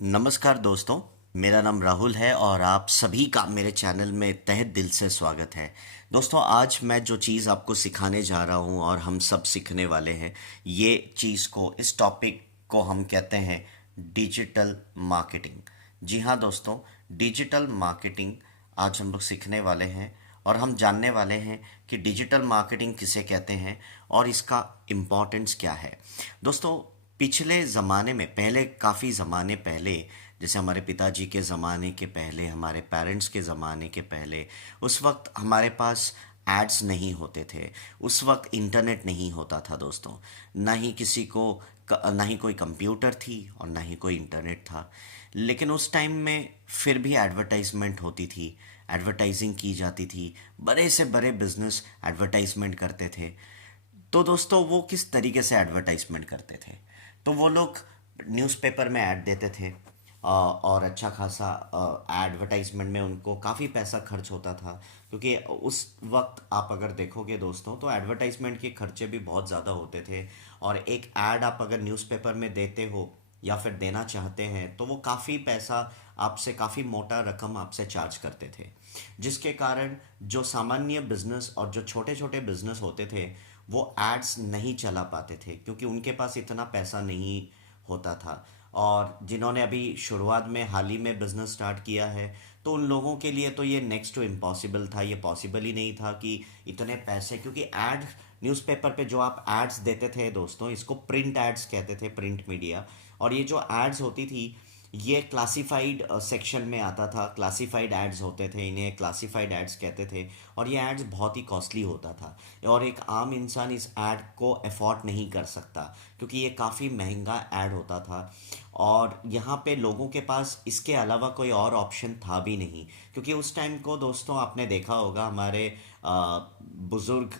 नमस्कार दोस्तों। मेरा नाम राहुल है और आप सभी का मेरे चैनल में तहे दिल से स्वागत है। दोस्तों, आज मैं जो चीज़ आपको सिखाने जा रहा हूँ और हम सब सीखने वाले हैं, ये चीज़ को, इस टॉपिक को हम कहते हैं डिजिटल मार्केटिंग। जी हाँ दोस्तों, डिजिटल मार्केटिंग आज हम लोग सीखने वाले हैं और हम जानने वाले हैं कि डिजिटल मार्केटिंग किसे कहते हैं और इसका इम्पोर्टेंस क्या है। दोस्तों, पिछले ज़माने में, पहले काफ़ी ज़माने पहले, जैसे हमारे पिताजी के ज़माने के पहले, हमारे पेरेंट्स के ज़माने के पहले, उस वक्त हमारे पास एड्स नहीं होते थे। उस वक्त इंटरनेट नहीं होता था दोस्तों। ना ही किसी को ना ही कोई कंप्यूटर थी और ना ही कोई इंटरनेट था। लेकिन उस टाइम में फिर भी एडवर्टाइजमेंट होती थी, एडवर्टाइजिंग की जाती थी। बड़े से बड़े बिजनेस एडवर्टाइजमेंट करते थे। तो दोस्तों, वो किस तरीके से एडवर्टाइजमेंट करते थे? तो वो लोग न्यूज़पेपर में ऐड देते थे और अच्छा खासा एडवर्टाइजमेंट में उनको काफ़ी पैसा खर्च होता था। क्योंकि उस वक्त आप अगर देखोगे दोस्तों, तो एडवर्टाइजमेंट के खर्चे भी बहुत ज़्यादा होते थे। और एक ऐड आप अगर न्यूज़पेपर में देते हो या फिर देना चाहते हैं, तो वो काफ़ी पैसा आपसे, काफ़ी मोटा रकम आपसे चार्ज करते थे। जिसके कारण जो सामान्य बिजनेस और जो छोटे छोटे बिजनेस होते थे, वो एड्स नहीं चला पाते थे, क्योंकि उनके पास इतना पैसा नहीं होता था। और जिन्होंने अभी शुरुआत में हाल ही में बिजनेस स्टार्ट किया है, तो उन लोगों के लिए तो ये नेक्स्ट टू इम्पॉसिबल था। ये पॉसिबल ही नहीं था कि इतने पैसे, क्योंकि एड, न्यूज़पेपर पे जो आप एड्स देते थे दोस्तों, इसको प्रिंट एड्स कहते थे, प्रिंट मीडिया। और ये जो एड्स होती थी, ये क्लासिफाइड सेक्शन में आता था। क्लासिफाइड एड्स होते थे, इन्हें क्लासिफाइड एड्स कहते थे। और ये एड्स बहुत ही कॉस्टली होता था और एक आम इंसान इस ऐड को अफोर्ड नहीं कर सकता, क्योंकि ये काफ़ी महंगा ऐड होता था। और यहाँ पे लोगों के पास इसके अलावा कोई और ऑप्शन था भी नहीं। क्योंकि उस टाइम को दोस्तों, आपने देखा होगा, हमारे बुज़ुर्ग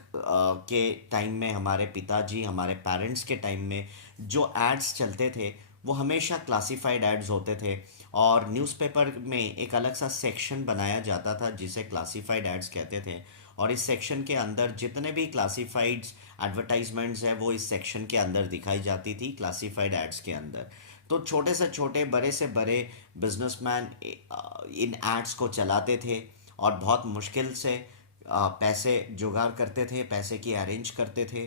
के टाइम में, हमारे पिताजी, हमारे पेरेंट्स के टाइम में जो एड्स चलते थे, वो हमेशा क्लासिफाइड एड्स होते थे। और न्यूज़पेपर में एक अलग सा सेक्शन बनाया जाता था जिसे क्लासिफाइड एड्स कहते थे। और इस सेक्शन के अंदर जितने भी क्लासिफाइड एडवर्टाइजमेंट्स हैं, वो इस सेक्शन के अंदर दिखाई जाती थी, क्लासिफाइड एड्स के अंदर। तो छोटे से छोटे, बड़े से बड़े बिजनेसमैन इन एड्स को चलाते थे और बहुत मुश्किल से पैसे जुगाड़ करते थे, पैसे की अरेंज करते थे।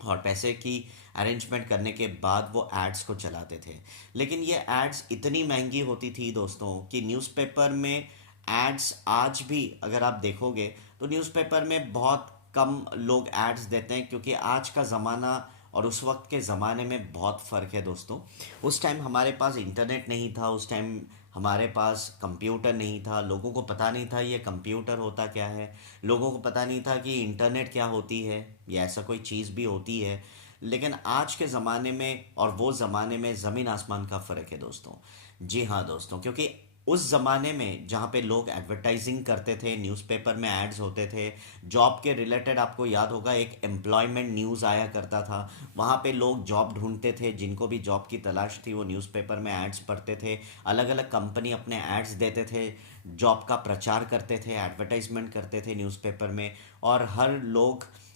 और पैसे की अरेंजमेंट करने के बाद वो एड्स को चलाते थे। लेकिन ये एड्स इतनी महंगी होती थी दोस्तों, कि न्यूज़पेपर में एड्स आज भी अगर आप देखोगे, तो न्यूज़पेपर में बहुत कम लोग एड्स देते हैं। क्योंकि आज का ज़माना और उस वक्त के ज़माने में बहुत फ़र्क है दोस्तों। उस टाइम हमारे पास इंटरनेट नहीं था, उस टाइम हमारे पास कंप्यूटर नहीं था। लोगों को पता नहीं था ये कंप्यूटर होता क्या है, लोगों को पता नहीं था कि इंटरनेट क्या होती है, या ऐसा कोई चीज़ भी होती है। लेकिन आज के ज़माने में और वो ज़माने में ज़मीन आसमान का फ़र्क है दोस्तों। जी हाँ दोस्तों, क्योंकि उस ज़माने में जहाँ पे लोग एडवर्टाइजिंग करते थे, न्यूज़पेपर में एड्स होते थे, जॉब के रिलेटेड, आपको याद होगा एक एम्प्लॉयमेंट न्यूज़ आया करता था। वहाँ पे लोग जॉब ढूंढते थे, जिनको भी जॉब की तलाश थी, वो न्यूज़पेपर में एड्स पढ़ते थे। अलग अलग कंपनी अपने एड्स देते थे, जॉब का प्रचार करते थे, एडवर्टाइजमेंट करते थे न्यूज़पेपर में। और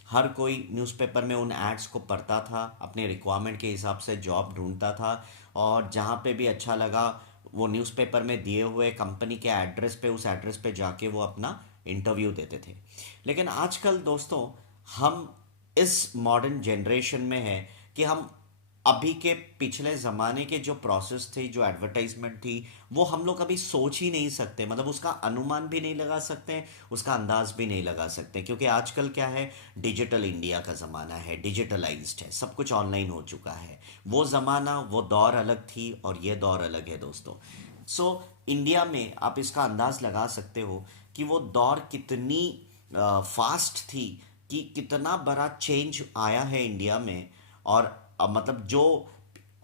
हर कोई न्यूज़पेपर में उन एड्स को पढ़ता था, अपने रिक्वायरमेंट के हिसाब से जॉब ढूंढता था। और जहाँ पे भी अच्छा लगा, वो न्यूज़पेपर में दिए हुए कंपनी के एड्रेस पे, उस एड्रेस पे जाके वो अपना इंटरव्यू देते थे। लेकिन आजकल दोस्तों, हम इस मॉडर्न जनरेशन में हैं कि हम अभी के पिछले ज़माने के जो प्रोसेस थी, जो एडवर्टाइजमेंट थी, वो हम लोग अभी सोच ही नहीं सकते। मतलब उसका अनुमान भी नहीं लगा सकते, उसका अंदाज भी नहीं लगा सकते। क्योंकि आजकल क्या है, डिजिटल इंडिया का ज़माना है, डिजिटलाइज्ड है, सब कुछ ऑनलाइन हो चुका है। वो ज़माना, वो दौर अलग थी और ये दौर अलग है दोस्तों। सो इंडिया में आप इसका अंदाज लगा सकते हो कि वो दौर कितनी फास्ट थी, कि कितना बड़ा चेंज आया है इंडिया में। और मतलब जो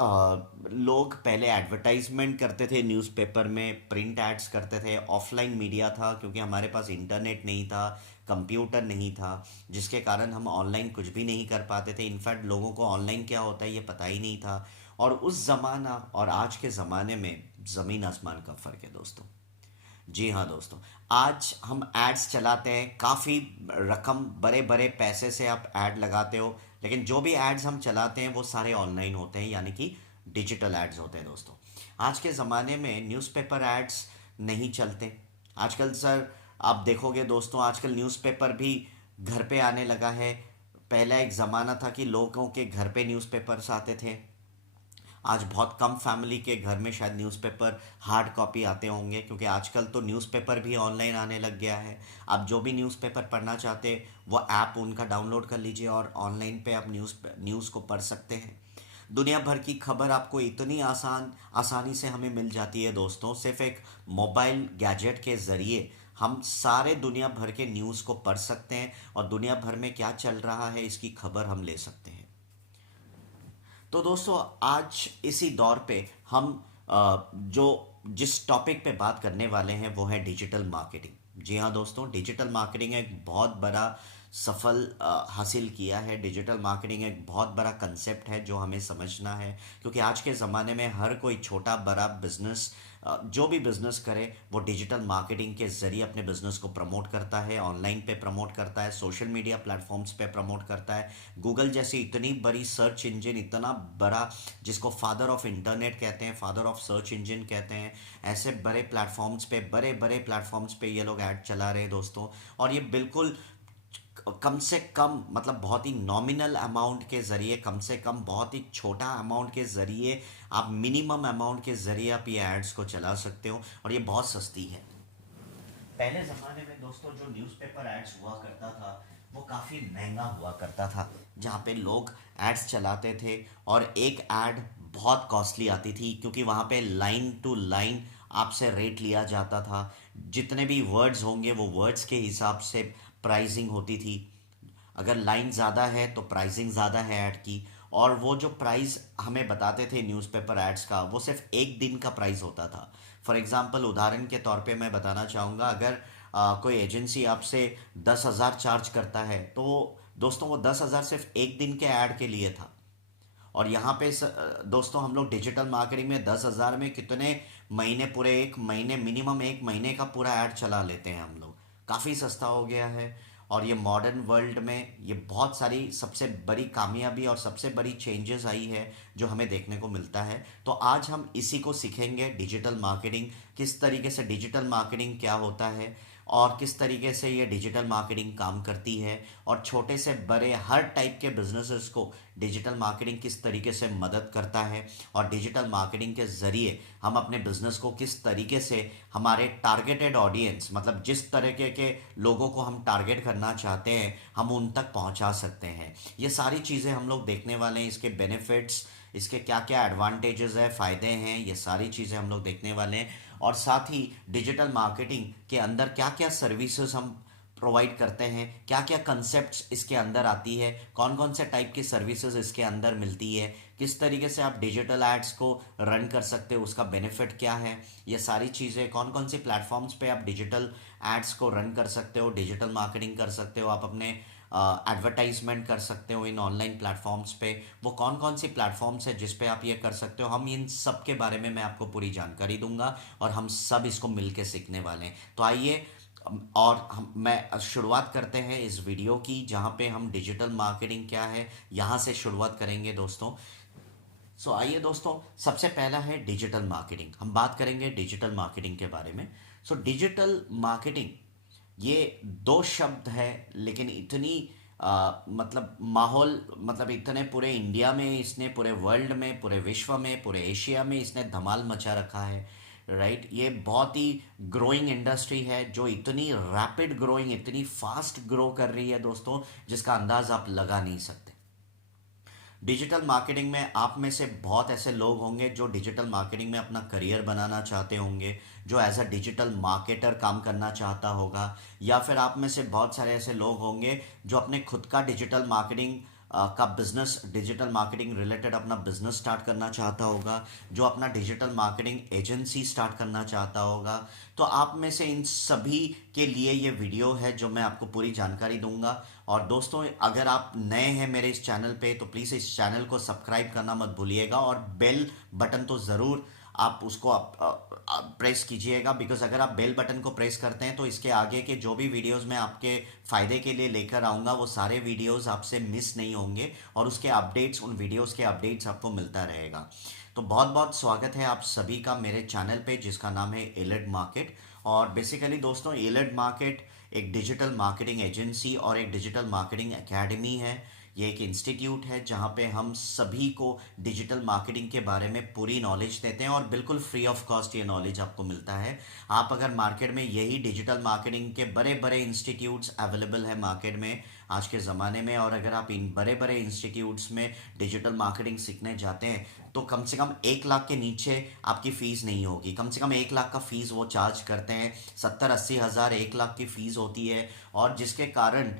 लोग पहले एडवर्टाइजमेंट करते थे न्यूज़पेपर में, प्रिंट एड्स करते थे, ऑफलाइन मीडिया था, क्योंकि हमारे पास इंटरनेट नहीं था, कंप्यूटर नहीं था, जिसके कारण हम ऑनलाइन कुछ भी नहीं कर पाते थे। इनफैक्ट लोगों को ऑनलाइन क्या होता है ये पता ही नहीं था। और उस ज़माना और आज के ज़माने में ज़मीन आसमान का फ़र्क है दोस्तों। जी हाँ दोस्तों, आज हम एड्स चलाते हैं, काफ़ी रकम, बड़े बड़े पैसे से आप ऐड लगाते हो। लेकिन जो भी एड्स हम चलाते हैं वो सारे ऑनलाइन होते हैं, यानी कि डिजिटल एड्स होते हैं दोस्तों। आज के ज़माने में न्यूज़पेपर एड्स नहीं चलते। आजकल सर आप देखोगे दोस्तों, आजकल न्यूज़पेपर भी घर पे आने लगा है। पहला एक ज़माना था कि लोगों के घर पे न्यूज़पेपर्स आते थे। आज बहुत कम फैमिली के घर में शायद न्यूज़पेपर हार्ड कॉपी आते होंगे, क्योंकि आजकल तो न्यूज़पेपर भी ऑनलाइन आने लग गया है। आप जो भी न्यूज़पेपर पढ़ना चाहते वो ऐप उनका डाउनलोड कर लीजिए और ऑनलाइन पे आप न्यूज़ को पढ़ सकते हैं। दुनिया भर की खबर आपको इतनी आसानी से हमें मिल जाती है दोस्तों। सिर्फ एक मोबाइल गैजेट के ज़रिए हम सारे दुनिया भर के न्यूज़ को पढ़ सकते हैं और दुनिया भर में क्या चल रहा है इसकी खबर हम ले सकते हैं। तो दोस्तों आज इसी दौर पे हम जो जिस टॉपिक पे बात करने वाले हैं वो है डिजिटल मार्केटिंग। जी हाँ दोस्तों, डिजिटल मार्केटिंग एक बहुत बड़ा सफल हासिल किया है। डिजिटल मार्केटिंग एक बहुत बड़ा कंसेप्ट है जो हमें समझना है, क्योंकि आज के ज़माने में हर कोई छोटा बड़ा बिजनेस जो भी बिजनेस करे वो डिजिटल मार्केटिंग के ज़रिए अपने बिजनेस को प्रमोट करता है, ऑनलाइन पे प्रमोट करता है, सोशल मीडिया प्लेटफॉर्म्स पे प्रमोट करता है। गूगल जैसी इतनी बड़ी सर्च इंजन, इतना बड़ा, जिसको फादर ऑफ इंटरनेट कहते हैं, फादर ऑफ सर्च इंजन कहते हैं, ऐसे बड़े प्लेटफॉर्म्स पे, बड़े बड़े प्लेटफॉर्म्स पे ये लोग ऐड चला रहे हैं दोस्तों। और ये बिल्कुल कम से कम, मतलब बहुत ही नॉमिनल अमाउंट के ज़रिए, कम से कम बहुत ही छोटा अमाउंट के ज़रिए, आप मिनिमम अमाउंट के ज़रिए आप ये एड्स को चला सकते हो और ये बहुत सस्ती है। पहले ज़माने में दोस्तों जो न्यूज़पेपर एड्स हुआ करता था वो काफ़ी महंगा हुआ करता था, जहाँ पे लोग एड्स चलाते थे और एक ऐड बहुत कॉस्टली आती थी, क्योंकि वहाँ पे लाइन टू लाइन आपसे रेट लिया जाता था। जितने भी वर्ड्स होंगे वो वर्ड्स के हिसाब से प्राइसिंग होती थी। अगर लाइन ज़्यादा है तो प्राइसिंग ज़्यादा है ऐड की। और वो जो प्राइस हमें बताते थे न्यूज़पेपर एड्स का, वो सिर्फ एक दिन का प्राइस होता था। फॉर एग्जांपल, उदाहरण के तौर पे मैं बताना चाहूँगा, अगर कोई एजेंसी आपसे 10,000 चार्ज करता है तो दोस्तों वो 10,000 सिर्फ एक दिन के ऐड के लिए था। और यहाँ पे दोस्तों हम लोग डिजिटल मार्केटिंग में 10,000 में कितने महीने, पूरे एक महीने, मिनिमम एक महीने का पूरा ऐड चला लेते हैं हम लोग। काफ़ी सस्ता हो गया है। और ये मॉडर्न वर्ल्ड में ये बहुत सारी सबसे बड़ी कामयाबी और सबसे बड़ी चेंजेस आई है जो हमें देखने को मिलता है। तो आज हम इसी को सीखेंगे, डिजिटल मार्केटिंग किस तरीके से, डिजिटल मार्केटिंग क्या होता है और किस तरीके से ये डिजिटल मार्केटिंग काम करती है, और छोटे से बड़े हर टाइप के बिजनेसेस को डिजिटल मार्केटिंग किस तरीके से मदद करता है, और डिजिटल मार्केटिंग के ज़रिए हम अपने बिजनेस को किस तरीके से हमारे टारगेटेड ऑडियंस, मतलब जिस तरीके के लोगों को हम टारगेट करना चाहते हैं, हम उन तक पहुंचा सकते हैं। ये सारी चीज़ें हम लोग देखने वाले हैं, इसके बेनिफिट्स, इसके क्या क्या एडवांटेजेस है, फ़ायदे हैं, ये सारी चीज़ें हम लोग देखने वाले हैं। और साथ ही डिजिटल मार्केटिंग के अंदर क्या क्या सर्विसेज हम प्रोवाइड करते हैं, क्या क्या कंसेप्ट्स इसके अंदर आती है, कौन कौन से टाइप की सर्विसेज इसके अंदर मिलती है, किस तरीके से आप डिजिटल एड्स को रन कर सकते हो, उसका बेनिफिट क्या है, ये सारी चीज़ें, कौन कौन सी प्लेटफॉर्म्स पे आप डिजिटल एड्स को रन कर सकते हो, डिजिटल मार्केटिंग कर सकते हो, आप अपने एडवर्टाइजमेंट कर सकते हो इन ऑनलाइन प्लेटफॉर्म्स पे, वो कौन कौन सी प्लेटफॉर्म्स है जिस पे आप ये कर सकते हो, हम इन सब के बारे में मैं आपको पूरी जानकारी दूंगा और हम सब इसको मिलके सीखने वाले हैं। तो आइए, मैं शुरुआत करते हैं इस वीडियो की, जहाँ पे हम डिजिटल मार्केटिंग क्या है यहाँ से शुरुआत करेंगे दोस्तों। आइए दोस्तों, सबसे पहला है डिजिटल मार्केटिंग। हम बात करेंगे डिजिटल मार्केटिंग के बारे में। डिजिटल मार्केटिंग ये दो शब्द है, लेकिन इतनी मतलब माहौल, मतलब इतने पूरे इंडिया में इसने, पूरे वर्ल्ड में, पूरे विश्व में, पूरे एशिया में इसने धमाल मचा रखा है। राइट, ये बहुत ही ग्रोइंग इंडस्ट्री है जो इतनी रैपिड ग्रोइंग, इतनी फास्ट ग्रो कर रही है दोस्तों, जिसका अंदाज आप लगा नहीं सकते। डिजिटल मार्केटिंग में आप में से बहुत ऐसे लोग होंगे जो डिजिटल मार्केटिंग में अपना करियर बनाना चाहते होंगे, जो एज अ डिजिटल मार्केटर काम करना चाहता होगा, या फिर आप में से बहुत सारे ऐसे लोग होंगे जो अपने खुद का डिजिटल मार्केटिंग का बिजनेस, डिजिटल मार्केटिंग रिलेटेड अपना बिजनेस स्टार्ट करना चाहता होगा, जो अपना डिजिटल मार्केटिंग एजेंसी स्टार्ट करना चाहता होगा। तो आप में से इन सभी के लिए ये वीडियो है जो मैं आपको पूरी जानकारी दूंगा। और दोस्तों, अगर आप नए हैं मेरे इस चैनल पे तो प्लीज़ इस चैनल को सब्सक्राइब करना मत भूलिएगा, और बेल बटन तो ज़रूर आप उसको प्रेस कीजिएगा, बिकॉज अगर आप बेल बटन को प्रेस करते हैं तो इसके आगे के जो भी वीडियोस मैं आपके फ़ायदे के लिए लेकर आऊँगा वो सारे वीडियोस आपसे मिस नहीं होंगे, और उसके अपडेट्स, उन वीडियोस के अपडेट्स आपको मिलता रहेगा। तो बहुत बहुत स्वागत है आप सभी का मेरे चैनल पे जिसका नाम है एलेड मार्केट। और बेसिकली दोस्तों एलेड मार्केट एक डिजिटल मार्केटिंग एजेंसी और एक डिजिटल मार्केटिंग एकेडमी है। ये एक इंस्टीट्यूट है जहाँ पे हम सभी को डिजिटल मार्केटिंग के बारे में पूरी नॉलेज देते हैं और बिल्कुल फ्री ऑफ कॉस्ट ये नॉलेज आपको मिलता है। आप अगर मार्केट में यही डिजिटल मार्केटिंग के बड़े बड़े इंस्टीट्यूट्स अवेलेबल है मार्केट में आज के ज़माने में, और अगर आप इन बड़े बड़े इंस्टीट्यूट्स में डिजिटल मार्केटिंग सीखने जाते हैं तो कम से कम 1 लाख के नीचे आपकी फ़ीस नहीं होगी। कम से कम 1 लाख का फ़ीस वो चार्ज करते हैं, 70-80 हज़ार 1 लाख की फ़ीस होती है। और जिसके कारण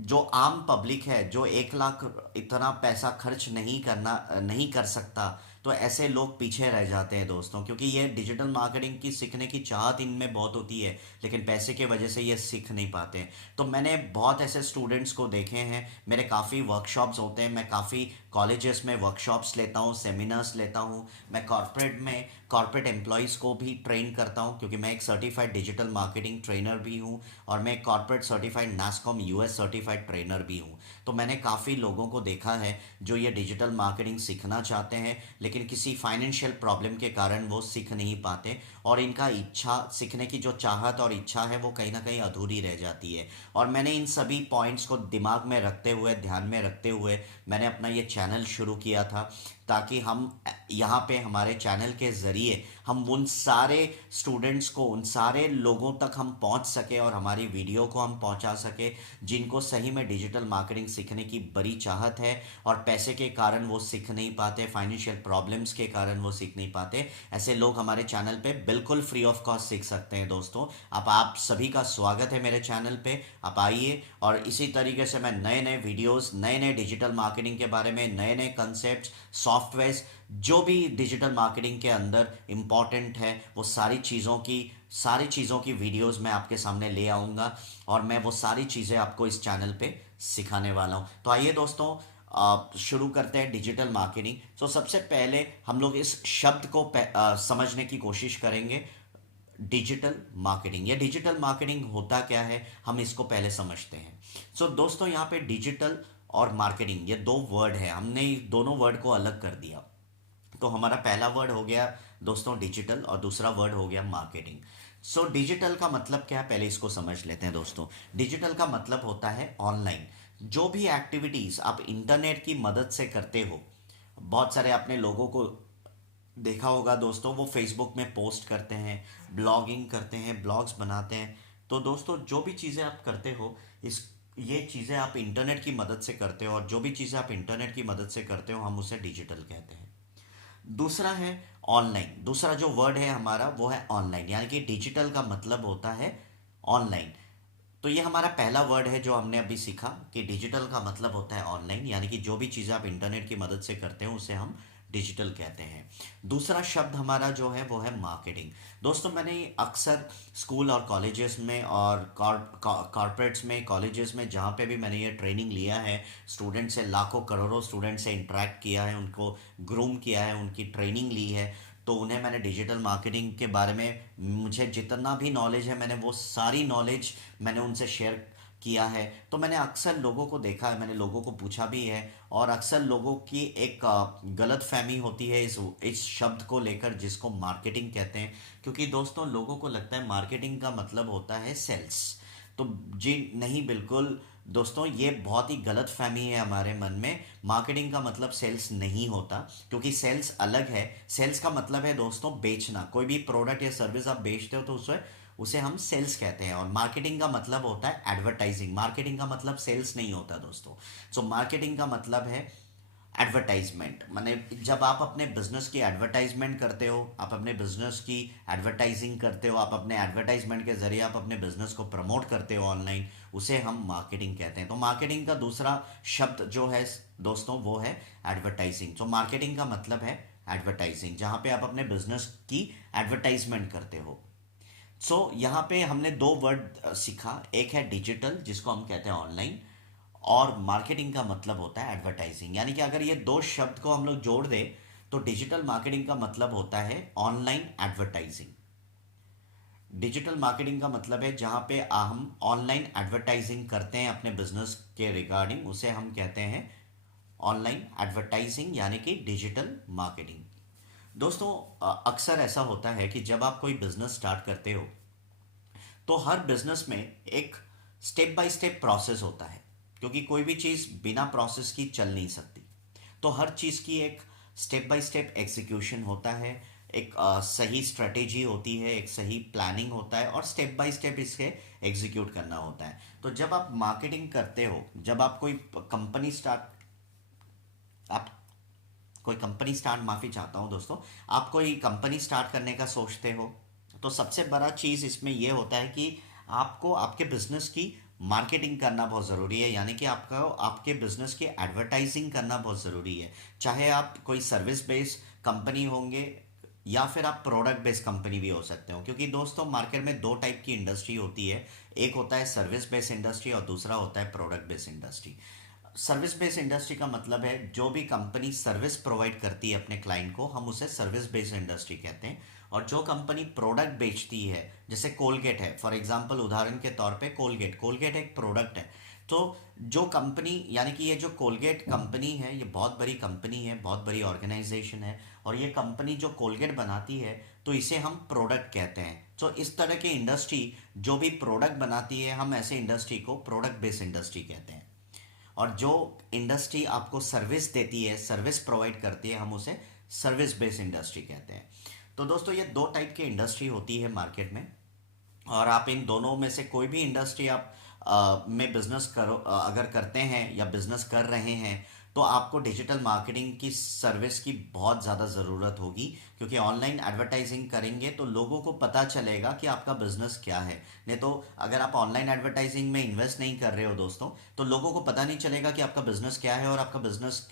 जो आम पब्लिक है जो 1 लाख इतना पैसा खर्च नहीं कर सकता, तो ऐसे लोग पीछे रह जाते हैं दोस्तों, क्योंकि ये डिजिटल मार्केटिंग की सीखने की चाहत इनमें बहुत होती है लेकिन पैसे की वजह से ये सीख नहीं पाते। तो मैंने बहुत ऐसे स्टूडेंट्स को देखे हैं, मेरे काफ़ी वर्कशॉप्स होते हैं, मैं काफ़ी कॉलेजेस में वर्कशॉप्स लेता हूँ, सेमिनार्स लेता हूँ। मैं कॉर्पोरेट एम्प्लॉयज़ को भी ट्रेन करता हूँ क्योंकि मैं एक सर्टिफाइड डिजिटल मार्केटिंग ट्रेनर भी हूँ और मैं एक corporate certified NASSCOM US certified trainer भी हूँ। तो मैंने काफ़ी लोगों को देखा है जो ये डिजिटल मार्केटिंग सीखना चाहते हैं लेकिन किसी फाइनेंशियल प्रॉब्लम के कारण वो सीख नहीं पाते और इनका इच्छा सीखने की जो चाहत और इच्छा है वो कहीं ना कहीं अधूरी रह जाती है। और मैंने इन सभी पॉइंट्स को दिमाग में रखते हुए, ध्यान में रखते हुए मैंने अपना ये चैनल शुरू किया था ताकि हम यहाँ पे हमारे चैनल के ज़रिए हम उन सारे स्टूडेंट्स को, उन सारे लोगों तक हम पहुँच सके और हमारी वीडियो को हम पहुँचा सके जिनको सही में डिजिटल मार्केटिंग सीखने की बड़ी चाहत है और पैसे के कारण वो सीख नहीं पाते, फाइनेंशियल प्रॉब्लम्स के कारण वो सीख नहीं पाते। ऐसे लोग हमारे चैनल पे बिल्कुल फ्री ऑफ कॉस्ट सीख सकते हैं दोस्तों। आप सभी का स्वागत है मेरे चैनल पे, आप आइए। और इसी तरीके से मैं नए नए वीडियोस, नए नए डिजिटल मार्केटिंग के बारे में, नए नए कंसेप्ट, सॉफ्टवेयर्स, जो भी डिजिटल मार्केटिंग के अंदर इम्पॉर्टेंट है वो सारी चीज़ों की वीडियोस मैं आपके सामने ले आऊँगा और मैं वो सारी चीज़ें आपको इस चैनल पे सिखाने वाला हूँ। तो आइए दोस्तों शुरू करते हैं डिजिटल मार्केटिंग। तो सबसे पहले हम लोग इस शब्द को समझने की कोशिश करेंगे। डिजिटल मार्केटिंग, या डिजिटल मार्केटिंग होता क्या है हम इसको पहले समझते हैं। दोस्तों यहाँ पे डिजिटल और मार्केटिंग ये दो वर्ड है, हमने दोनों वर्ड को अलग कर दिया। तो हमारा पहला वर्ड हो गया दोस्तों डिजिटल और दूसरा वर्ड हो गया मार्केटिंग। डिजिटल का मतलब क्या है पहले इसको समझ लेते हैं दोस्तों। डिजिटल का मतलब होता है ऑनलाइन। जो भी एक्टिविटीज़ आप इंटरनेट की मदद से करते हो, बहुत सारे आपने लोगों को देखा होगा दोस्तों, वो फेसबुक में पोस्ट करते हैं, ब्लॉगिंग करते हैं, ब्लॉग्स बनाते हैं। तो दोस्तों जो भी चीज़ें आप करते हो ये चीज़ें आप इंटरनेट की मदद से करते हो और जो भी चीज़ें आप इंटरनेट की मदद से करते हो हम उसे डिजिटल कहते हैं। दूसरा है ऑनलाइन। दूसरा जो वर्ड है हमारा वो है ऑनलाइन, यानी कि डिजिटल का मतलब होता है ऑनलाइन। तो ये हमारा पहला वर्ड है जो हमने अभी सीखा कि डिजिटल का मतलब होता है ऑनलाइन, यानी कि जो भी चीज़ें आप इंटरनेट की मदद से करते हो उसे हम डिजिटल कहते हैं। दूसरा शब्द हमारा जो है वो है मार्केटिंग। दोस्तों मैंने अक्सर स्कूल और कॉलेजेस में और कॉर्पोरेट्स में, कॉलेजेस में, जहाँ पे भी मैंने ये ट्रेनिंग लिया है, स्टूडेंट से, लाखों करोड़ों स्टूडेंट से इंटरेक्ट किया है, उनको ग्रूम किया है, उनकी ट्रेनिंग ली है, तो उन्हें मैंने डिजिटल मार्केटिंग के बारे में मुझे जितना भी नॉलेज है मैंने वो सारी नॉलेज मैंने उनसे शेयर किया है। तो मैंने अक्सर लोगों को देखा है, मैंने लोगों को पूछा भी है और अक्सर लोगों की एक गलत फहमी होती है इस शब्द को लेकर जिसको मार्केटिंग कहते हैं। क्योंकि दोस्तों लोगों को लगता है मार्केटिंग का मतलब होता है सेल्स। तो जी नहीं, बिल्कुल दोस्तों ये बहुत ही गलत फहमी है हमारे मन में। मार्केटिंग का मतलब सेल्स नहीं होता, क्योंकि सेल्स अलग है। सेल्स का मतलब है दोस्तों बेचना। कोई भी प्रोडक्ट या सर्विस आप बेचते हो तो उसे हम सेल्स कहते हैं। और मार्केटिंग का मतलब होता है एडवर्टाइजिंग। मार्केटिंग का मतलब सेल्स नहीं होता दोस्तों। मार्केटिंग का मतलब है एडवर्टाइजमेंट। माने जब आप अपने बिजनेस की एडवर्टाइजमेंट करते हो, आप अपने बिजनेस की एडवर्टाइजिंग करते हो, आप अपने एडवर्टाइजमेंट के जरिए आप अपने बिजनेस को प्रमोट करते हो ऑनलाइन, उसे हम मार्केटिंग कहते हैं। तो मार्केटिंग का दूसरा शब्द जो है दोस्तों वो है एडवर्टाइजिंग। तो मार्केटिंग का मतलब है एडवर्टाइजिंग, जहाँ पे आप अपने बिजनेस की एडवर्टाइजमेंट करते हो। यहाँ पे हमने दो वर्ड सीखा, एक है डिजिटल जिसको हम कहते हैं ऑनलाइन, और मार्केटिंग का मतलब होता है एडवर्टाइजिंग। यानी कि अगर ये दो शब्द को हम लोग जोड़ दें तो डिजिटल मार्केटिंग का मतलब होता है ऑनलाइन एडवर्टाइजिंग। डिजिटल मार्केटिंग का मतलब है जहां पे हम ऑनलाइन एडवर्टाइजिंग करते हैं अपने बिजनेस के रिगार्डिंग, उसे हम कहते हैं ऑनलाइन एडवर्टाइजिंग यानी कि डिजिटल मार्केटिंग। दोस्तों, अक्सर ऐसा होता है कि जब आप कोई बिजनेस स्टार्ट करते हो तो हर बिजनेस में एक स्टेप बाय स्टेप प्रोसेस होता है, क्योंकि कोई भी चीज़ बिना प्रोसेस की चल नहीं सकती। तो हर चीज़ की एक स्टेप बाय स्टेप एग्जीक्यूशन होता है, एक सही स्ट्रेटेजी होती है, एक सही प्लानिंग होता है और स्टेप बाय स्टेप इसके एग्जीक्यूट करना होता है। तो जब आप मार्केटिंग करते हो, जब आप कोई कंपनी स्टार्ट आप कोई कंपनी स्टार्ट माफ़ी चाहता हूँ दोस्तों, आप कोई कंपनी स्टार्ट करने का सोचते हो तो सबसे बड़ा चीज़ इसमें यह होता है कि आपको आपके बिजनेस की मार्केटिंग करना बहुत ज़रूरी है, यानी कि आपका आपके बिजनेस की एडवर्टाइजिंग करना बहुत ज़रूरी है। चाहे आप कोई सर्विस बेस्ड कंपनी होंगे या फिर आप प्रोडक्ट बेस्ड कंपनी भी हो सकते हो, क्योंकि दोस्तों मार्केट में दो टाइप की इंडस्ट्री होती है। एक होता है सर्विस बेस्ड इंडस्ट्री और दूसरा होता है product based industry. Service based industry का मतलब है जो भी कंपनी सर्विस प्रोवाइड करती है अपने क्लाइंट को, हम उसे सर्विस बेस्ड इंडस्ट्री कहते हैं। और जो कंपनी प्रोडक्ट बेचती है, जैसे कोलगेट है फॉर एग्जांपल, उदाहरण के तौर पे कोलगेट कोलगेट एक प्रोडक्ट है। तो जो कंपनी, यानी कि ये जो कोलगेट कंपनी है, ये बहुत बड़ी कंपनी है, बहुत बड़ी ऑर्गेनाइजेशन है, और ये कंपनी जो कोलगेट बनाती है तो इसे हम प्रोडक्ट कहते हैं। तो इस तरह की इंडस्ट्री जो भी प्रोडक्ट बनाती है, हम ऐसे इंडस्ट्री को प्रोडक्ट बेस्ड इंडस्ट्री कहते हैं। और जो इंडस्ट्री आपको सर्विस देती है, सर्विस प्रोवाइड करती है, हम उसे सर्विस बेस्ड इंडस्ट्री कहते हैं। तो दोस्तों ये दो टाइप की इंडस्ट्री होती है मार्केट में, और आप इन दोनों में से कोई भी इंडस्ट्री आप में बिजनेस करो, अगर करते हैं या बिजनेस कर रहे हैं, तो आपको डिजिटल मार्केटिंग की सर्विस की बहुत ज़्यादा ज़रूरत होगी, क्योंकि ऑनलाइन एडवर्टाइजिंग करेंगे तो लोगों को पता चलेगा कि आपका बिजनेस क्या है। नहीं तो अगर आप ऑनलाइन एडवर्टाइजिंग में इन्वेस्ट नहीं कर रहे हो दोस्तों, तो लोगों को पता नहीं चलेगा कि आपका बिजनेस क्या है और आपका बिजनेस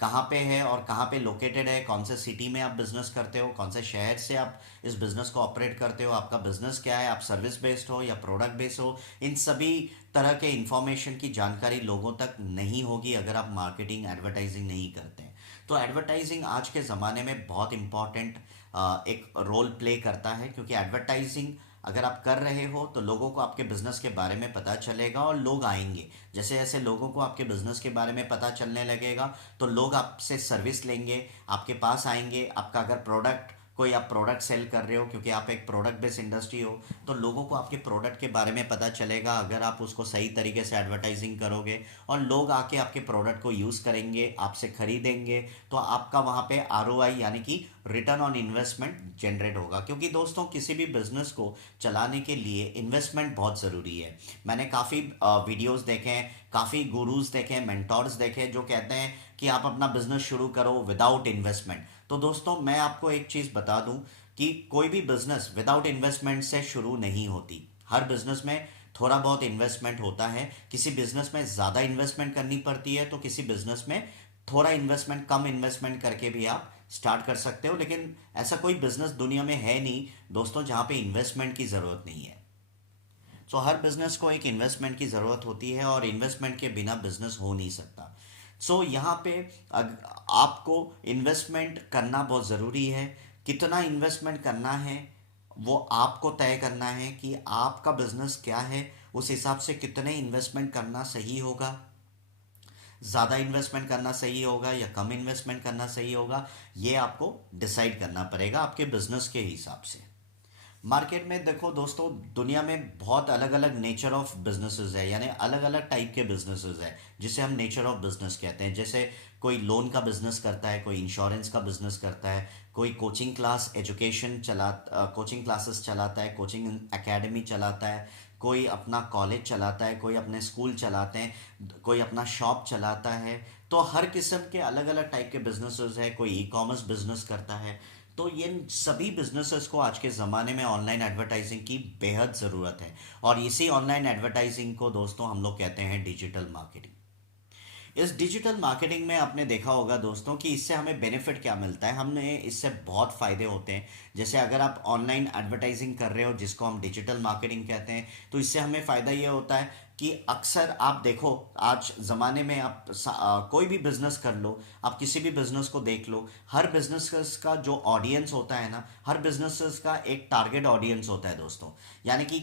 कहाँ पे है और कहाँ पे लोकेटेड है, कौन से सिटी में आप बिजनेस करते हो, कौन से शहर से आप इस बिजनेस को ऑपरेट करते हो, आपका बिजनेस क्या है, आप सर्विस बेस्ड हो या प्रोडक्ट बेस्ड हो। इन सभी तरह के इंफॉर्मेशन की जानकारी लोगों तक नहीं होगी अगर आप मार्केटिंग एडवर्टाइजिंग नहीं करते हैं। तो एडवर्टाइजिंग आज के ज़माने में बहुत इंपॉर्टेंट एक रोल प्ले करता है, क्योंकि एडवर्टाइजिंग अगर आप कर रहे हो तो लोगों को आपके बिजनेस के बारे में पता चलेगा और लोग आएंगे। जैसे जैसे लोगों को आपके बिजनेस के बारे में पता चलने लगेगा तो लोग आपसे सर्विस लेंगे, आपके पास आएंगे। आपका अगर प्रोडक्ट, कोई आप प्रोडक्ट सेल कर रहे हो, क्योंकि आप एक प्रोडक्ट बेस्ड इंडस्ट्री हो, तो लोगों को आपके प्रोडक्ट के बारे में पता चलेगा अगर आप उसको सही तरीके से एडवर्टाइजिंग करोगे, और लोग आके आपके प्रोडक्ट को यूज़ करेंगे, आपसे खरीदेंगे, तो आपका वहाँ पे आरओआई यानी कि रिटर्न ऑन इन्वेस्टमेंट जनरेट होगा। क्योंकि दोस्तों किसी भी बिजनेस को चलाने के लिए इन्वेस्टमेंट बहुत ज़रूरी है। मैंने काफ़ी वीडियोस देखे हैं, काफ़ी गुरुज देखे हैं, मेंटोर्स देखे हैं जो कहते हैं कि आप अपना बिजनेस शुरू करो विदाउट इन्वेस्टमेंट। तो दोस्तों मैं आपको एक चीज़ बता दूं कि कोई भी बिजनेस विदाउट इन्वेस्टमेंट से शुरू नहीं होती। हर बिजनेस में थोड़ा बहुत इन्वेस्टमेंट होता है। किसी बिजनेस में ज़्यादा इन्वेस्टमेंट करनी पड़ती है, तो किसी बिजनेस में थोड़ा इन्वेस्टमेंट, कम इन्वेस्टमेंट करके भी आप स्टार्ट कर सकते हो। लेकिन ऐसा कोई बिजनेस दुनिया में है नहीं दोस्तों जहाँ पे इन्वेस्टमेंट की ज़रूरत नहीं है। सो हर बिजनेस को एक इन्वेस्टमेंट की ज़रूरत होती है और इन्वेस्टमेंट के बिना बिजनेस हो नहीं सकता। यहाँ पे आपको इन्वेस्टमेंट करना बहुत ज़रूरी है। कितना इन्वेस्टमेंट करना है वो आपको तय करना है कि आपका बिजनेस क्या है, उस हिसाब से कितने इन्वेस्टमेंट करना सही होगा। ज़्यादा इन्वेस्टमेंट करना सही होगा या कम इन्वेस्टमेंट करना सही होगा, ये आपको डिसाइड करना पड़ेगा आपके बिजनेस के हिसाब से। मार्केट में देखो दोस्तों, दुनिया में बहुत अलग अलग नेचर ऑफ बिजनेसेस है, यानी अलग अलग टाइप के बिजनेसेस है जिसे हम नेचर ऑफ बिजनेस कहते हैं। जैसे कोई लोन का बिजनेस करता है, कोई इंश्योरेंस का बिजनेस करता है, कोई coaching class education coaching classes चलाता है, कोचिंग एकेडमी चलाता है, कोई अपना कॉलेज चलाता है, कोई अपने स्कूल चलाते हैं, कोई अपना शॉप चलाता है। तो हर किस्म के अलग अलग टाइप के बिजनेसेस है। कोई ई कॉमर्स बिजनेस करता है। तो ये सभी बिजनेसेस को आज के ज़माने में ऑनलाइन एडवर्टाइजिंग की बेहद ज़रूरत है, और इसी ऑनलाइन एडवर्टाइजिंग को दोस्तों हम लोग कहते हैं डिजिटल मार्केटिंग। इस डिजिटल मार्केटिंग में आपने देखा होगा दोस्तों कि इससे हमें बेनिफिट क्या मिलता है। हमें इससे बहुत फ़ायदे होते हैं। जैसे अगर आप ऑनलाइन एडवर्टाइजिंग कर रहे हो, जिसको हम डिजिटल मार्केटिंग कहते हैं, तो इससे हमें फ़ायदा ये होता है कि अक्सर आप देखो, आज ज़माने में आप कोई भी बिज़नेस कर लो, आप किसी भी बिज़नेस को देख लो, हर बिज़नेस का जो ऑडियंस होता है ना, हर बिज़नेस का एक टारगेट ऑडियंस होता है दोस्तों। यानी कि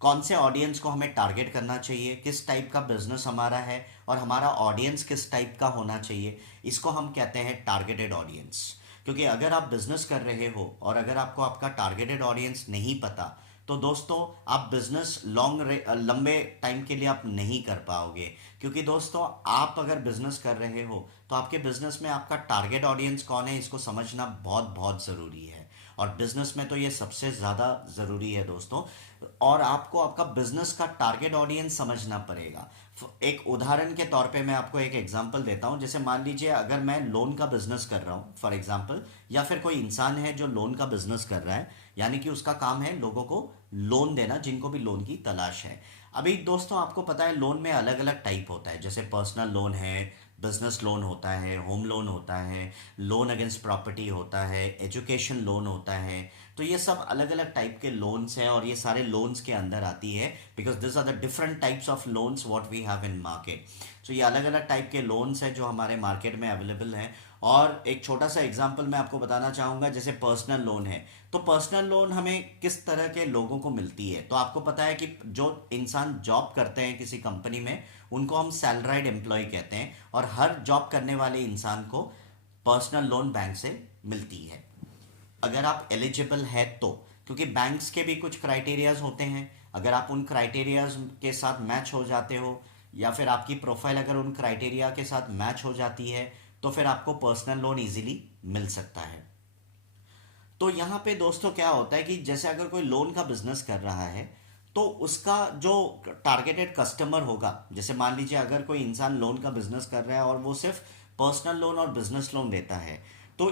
कौन से ऑडियंस को हमें टारगेट करना चाहिए, किस टाइप का बिजनेस हमारा है और हमारा ऑडियंस किस टाइप का होना चाहिए, इसको हम कहते हैं टारगेटेड ऑडियंस। क्योंकि अगर आप बिजनेस कर रहे हो और अगर आपको आपका टारगेटेड ऑडियंस नहीं पता, तो दोस्तों आप बिजनेस लंबे टाइम के लिए आप नहीं कर पाओगे। क्योंकि दोस्तों आप अगर बिजनेस कर रहे हो तो आपके बिजनेस में आपका टारगेट ऑडियंस कौन है इसको समझना बहुत बहुत ज़रूरी है। और बिजनेस में तो ये सबसे ज़्यादा ज़रूरी है दोस्तों। और आपको आपका बिजनेस का टारगेट ऑडियंस समझना पड़ेगा। एक उदाहरण के तौर पे मैं आपको एक एग्जांपल देता हूं। जैसे मान लीजिए अगर मैं लोन का बिजनेस कर रहा हूं फॉर एग्जांपल, या फिर कोई इंसान है जो लोन का बिजनेस कर रहा है, यानी कि उसका काम है लोगों को लोन देना जिनको भी लोन की तलाश है। अभी दोस्तों आपको पता है लोन में अलग अलग टाइप होता है, जैसे पर्सनल लोन है, बिजनेस लोन होता है, होम लोन होता है, लोन अगेंस्ट प्रॉपर्टी होता है, एजुकेशन लोन होता है। तो ये सब अलग अलग टाइप के लोन्स हैं और ये सारे लोन्स के अंदर आती है, because this are the different types of loans what we have in market. तो ये अलग अलग टाइप के लोन्स हैं जो हमारे मार्केट में अवेलेबल हैं। और एक छोटा सा एग्जांपल मैं आपको बताना चाहूँगा, जैसे पर्सनल लोन है, तो पर्सनल लोन हमें किस तरह के लोगों को मिलती है। तो आपको पता है कि जो इंसान जॉब करते हैं किसी कंपनी में उनको हम सैलराइड एम्प्लॉय कहते हैं, और हर जॉब करने वाले इंसान को पर्सनल लोन बैंक से मिलती है अगर आप एलिजिबल है तो। क्योंकि बैंक्स के भी कुछ क्राइटेरियाज होते हैं, अगर आप उन क्राइटेरियाज के साथ मैच हो जाते हो या फिर आपकी प्रोफाइल अगर उन क्राइटेरिया के साथ मैच हो जाती है तो फिर आपको पर्सनल लोन इजीली मिल सकता है। तो यहाँ पे दोस्तों क्या होता है कि जैसे अगर कोई लोन का बिजनेस कर रहा है तो उसका जो टारगेटेड कस्टमर होगा, जैसे मान लीजिए अगर कोई इंसान लोन का बिजनेस कर रहा है और वो सिर्फ पर्सनल लोन और बिजनेस लोन देता है, तो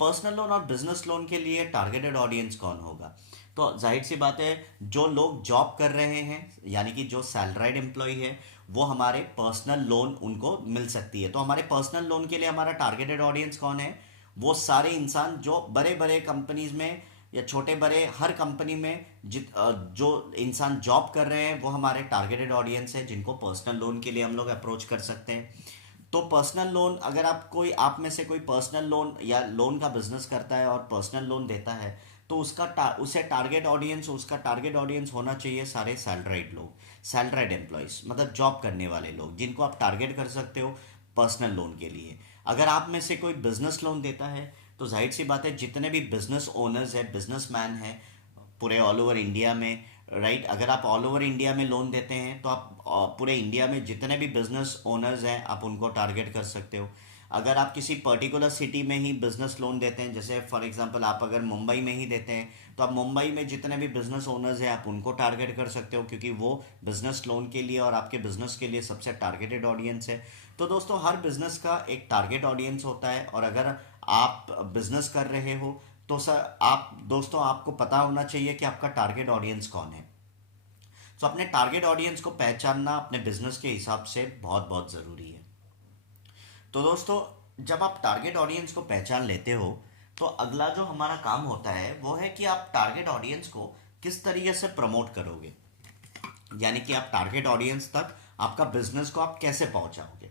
पर्सनल लोन और बिजनेस लोन के लिए टारगेटेड ऑडियंस कौन होगा। तो जाहिर सी बात है जो लोग जॉब कर रहे हैं यानी कि जो सैलराइड एम्प्लॉय है वो हमारे पर्सनल लोन उनको मिल सकती है। तो हमारे पर्सनल लोन के लिए हमारा टारगेटेड ऑडियंस कौन है, वो सारे इंसान जो बड़े बड़े कंपनीज में या छोटे बड़े हर कंपनी में जो इंसान जॉब कर रहे हैं वो हमारे टारगेटेड ऑडियंस है जिनको पर्सनल लोन के लिए हम लोग अप्रोच कर सकते हैं। तो पर्सनल लोन अगर आप में से कोई पर्सनल लोन या लोन का बिजनेस करता है और पर्सनल लोन देता है तो उसका टारगेट ऑडियंस होना चाहिए सारे सैलराइड लोग, सैलराइड एम्प्लॉयज, मतलब जॉब करने वाले लोग जिनको आप टारगेट कर सकते हो पर्सनल लोन के लिए। अगर आप में से कोई बिजनेस लोन देता है तो जाहिर सी बात है जितने भी बिजनेस ओनर्स है, बिजनेसमैन है पूरे ऑल ओवर इंडिया में, राइट, अगर आप ऑल ओवर इंडिया में लोन देते हैं तो आप पूरे इंडिया में जितने भी बिजनेस ओनर्स हैं आप उनको टारगेट कर सकते हो। अगर आप किसी पर्टिकुलर सिटी में ही बिजनेस लोन देते हैं, जैसे फॉर एग्जांपल आप अगर मुंबई में ही देते हैं तो आप मुंबई में जितने भी बिजनेस ओनर्स हैं आप उनको टारगेट कर सकते हो, क्योंकि वो बिजनेस लोन के लिए और आपके बिजनेस के लिए सबसे टारगेटेड ऑडियंस है। तो दोस्तों हर बिजनेस का एक टारगेट ऑडियंस होता है, और अगर आप बिजनेस कर रहे हो तो सर आप दोस्तों आपको पता होना चाहिए कि आपका टारगेट ऑडियंस कौन है। तो अपने टारगेट ऑडियंस को पहचानना अपने बिजनेस के हिसाब से बहुत बहुत ज़रूरी है। तो दोस्तों जब आप टारगेट ऑडियंस को पहचान लेते हो तो अगला जो हमारा काम होता है वो है कि आप टारगेट ऑडियंस को किस तरीके से प्रमोट करोगे, यानी कि आप टारगेट ऑडियंस तक आपका बिजनेस को आप कैसे पहुंचाओगे।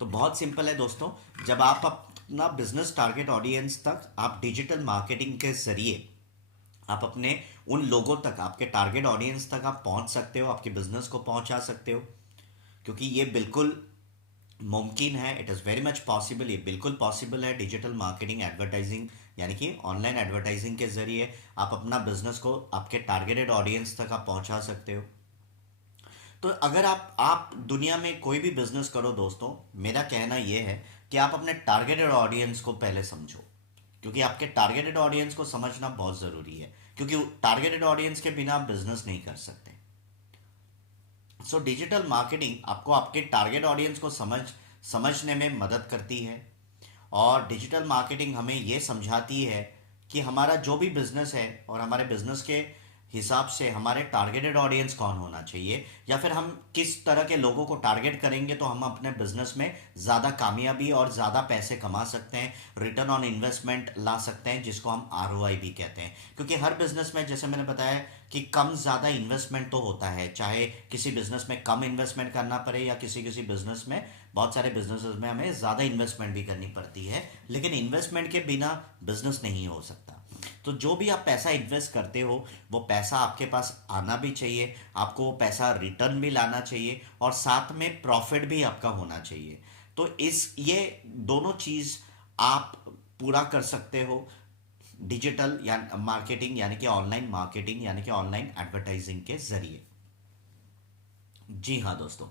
तो बहुत सिंपल है दोस्तों, जब आप अपना बिजनेस टारगेट ऑडियंस तक आप डिजिटल मार्केटिंग के जरिए आप अपने उन लोगों तक, आपके टारगेट ऑडियंस तक आप पहुंच सकते हो, आपके बिजनेस को पहुंचा सकते हो, क्योंकि ये बिल्कुल मुमकिन है, it is very much possible, ये बिल्कुल पॉसिबल है। डिजिटल मार्केटिंग एडवर्टाइजिंग यानी कि ऑनलाइन एडवर्टाइजिंग के जरिए आप अपना बिजनेस को आपके टारगेटेड ऑडियंस तक आप पहुंचा सकते हो। तो अगर आप दुनिया में कोई भी बिजनेस करो दोस्तों, मेरा कहना यह है कि आप अपने टारगेटेड ऑडियंस को पहले समझो, क्योंकि आपके टारगेटेड ऑडियंस को समझना बहुत ज़रूरी है, क्योंकि टारगेटेड ऑडियंस के बिना आप बिजनेस नहीं कर सकते। सो डिजिटल मार्केटिंग आपको आपके टारगेट ऑडियंस को समझने में मदद करती है, और डिजिटल मार्केटिंग हमें ये समझाती है कि हमारा जो भी बिजनेस है और हमारे बिजनेस के हिसाब से हमारे टारगेटेड ऑडियंस कौन होना चाहिए, या फिर हम किस तरह के लोगों को टारगेट करेंगे तो हम अपने बिजनेस में ज़्यादा कामयाबी और ज़्यादा पैसे कमा सकते हैं, रिटर्न ऑन इन्वेस्टमेंट ला सकते हैं, जिसको हम आरओआई भी कहते हैं। क्योंकि हर बिजनेस में जैसे मैंने बताया कि कम ज़्यादा इन्वेस्टमेंट तो होता है, चाहे किसी बिजनेस में कम इन्वेस्टमेंट करना पड़े या किसी किसी बिजनेस में, बहुत सारे बिजनेसेस में हमें ज़्यादा इन्वेस्टमेंट भी करनी पड़ती है, लेकिन इन्वेस्टमेंट के बिना बिजनेस नहीं हो सकता। तो जो भी आप पैसा इन्वेस्ट करते हो वो पैसा आपके पास आना भी चाहिए, आपको वो पैसा रिटर्न भी लाना चाहिए और साथ में प्रॉफिट भी आपका होना चाहिए। तो इस ये दोनों चीज़ आप पूरा कर सकते हो डिजिटल या मार्केटिंग यानी कि ऑनलाइन मार्केटिंग यानी कि ऑनलाइन एडवर्टाइजिंग के जरिए। जी हाँ दोस्तों।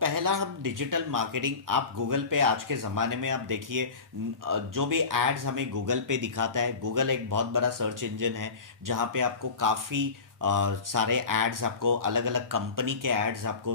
पहला हम डिजिटल मार्केटिंग, आप गूगल पे आज के ज़माने में आप देखिए जो भी एड्स हमें गूगल पे दिखाता है, गूगल एक बहुत बड़ा सर्च इंजन है जहाँ पे आपको काफ़ी सारे एड्स, आपको अलग अलग कंपनी के एड्स आपको